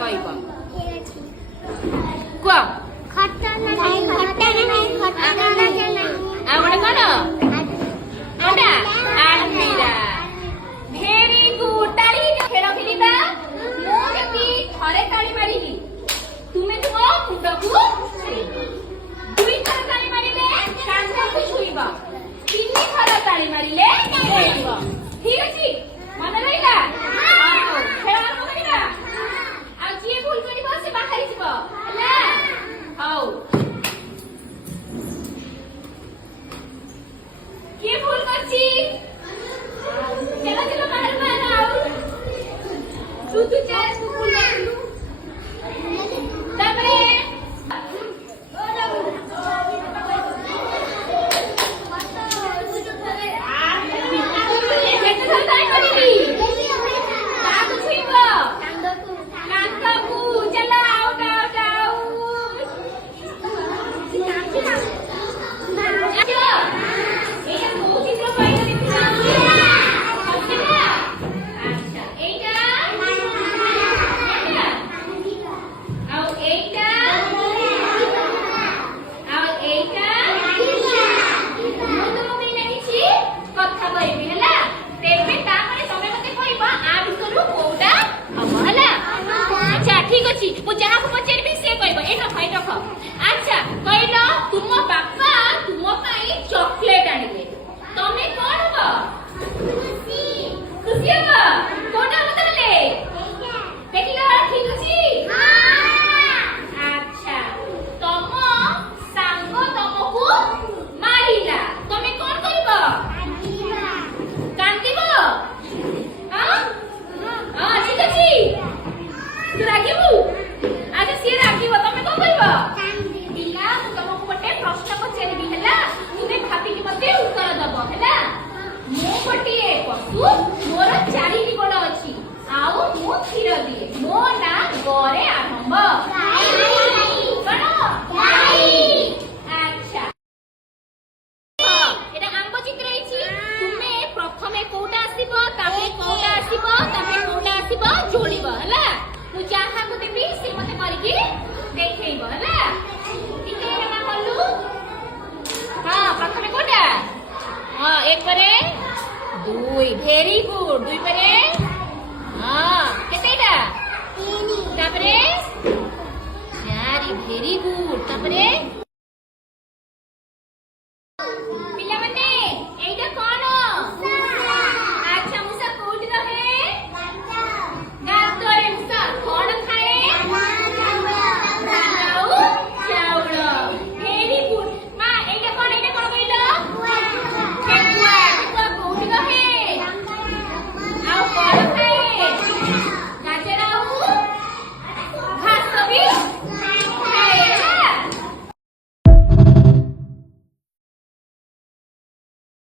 କହିବ କୁହ। ଆଉ ଗୋଟେ କଣ? ଅଣ୍ଡା ଆଲମିରା। Very good. ତାଳି ଖେଳ ଖେଳିବା। ମୁଁ ଯଦି ଥରେ ତାଳି ମାରିବି ତୁମେ ତୁମ ମୁଣ୍ଡକୁ ଛୁଇଁବ। 2 ଥର ତାଳି ମାରିଲେ କାନ୍ଧକୁ ଛୁଇଁବ। 3 ଥର ତାଳି ମାରିଲେ ଖେଳିବ। ଠିକ ଅଛି? ମନେ ରହିଲା? ଖେଳ ଆରମ୍ଭ କରିବା। ଆଉ ଯିଏ ଭୁଲ କରିବ ସେ ବାହାରି ଯିବ ହେଲା। ହଉ କିଏ ଭୁଲ କରିଛି? ଚାଲ ଚାଲ ବାହାରୁ ବାହାର। ଆଉ ତୁ ଚାଲ, ତୁ ଭୁଲ କରିଲୁ। ତାପରେ ମୁଁ ଯାହାକୁ ପଚାରିବି ସେ କହିବ। ଏଇ ରଖ ଏଇ ରଖ। ଆଚ୍ଛା କହିଲ, ତୁମ ବାପା ତୁମ ପାଇଁ ଚକୋଲେଟ ଆଣିଲେ, ତମେ କଣ ହବ? ଖୁସି ହବ। କୋଉଟା ହବ ତାହେଲେ? ଦେଖିଲ ଠିକ ଅଛି? ଆଚ୍ଛା ତମ ସାଙ୍ଗ ତମକୁ ମାରିଲା, ତମେ କଣ କରିବ? କାନ୍ଦିବ? ଠିକ ଅଛି। ତୁ ରାଗିବୁ? ଆଚ୍ଛା ସିଏ ରାଗିବ, ତମେ କଣ କରିବ? ପିଲା ମୁଁ ତମକୁ ଗୋଟେ ପ୍ରଶ୍ନ ପଚାରିବି ହେଲା, ତୁମେ ଭାବିକି ମତେ ଉତ୍ତର ଦବ ହେଲା। ମୁଁ ଗୋଟିଏ ପଶୁ, ମୋର 4ଟି ଗୋଡ଼ ଅଛି, ଆଉ ମୁଁ କ୍ଷୀର ଦିଏ, ମୋ ନାଁ ଗରେ ଆରମ୍ଭ। କଣ? ଆଚ୍ଛା এটা আম্ব চিত্র ହେଇଛି। ତୁମେ ପ୍ରଥମେ କୋଉଟା ଆସିବ, ତାପରେ କୋଉଟା ଆସିବ, ତାପରେ କୋଉଟା ଆସିବ ଯୋଡ଼ିବ ହେଲା। ମୁଁ ଯାହାକୁ ଦେବି ସେ ମତେ କରିକି ଦେଖେଇବ ହେଲା। ଟିକେ ହେଲା କଲୁ। ପ୍ରଥମେ କୋଉଟା? 1 ପରେ 2। Very good. 2 ପରେ କେତେଟା? 3। ତାପରେ 4। Very good. ତାପରେ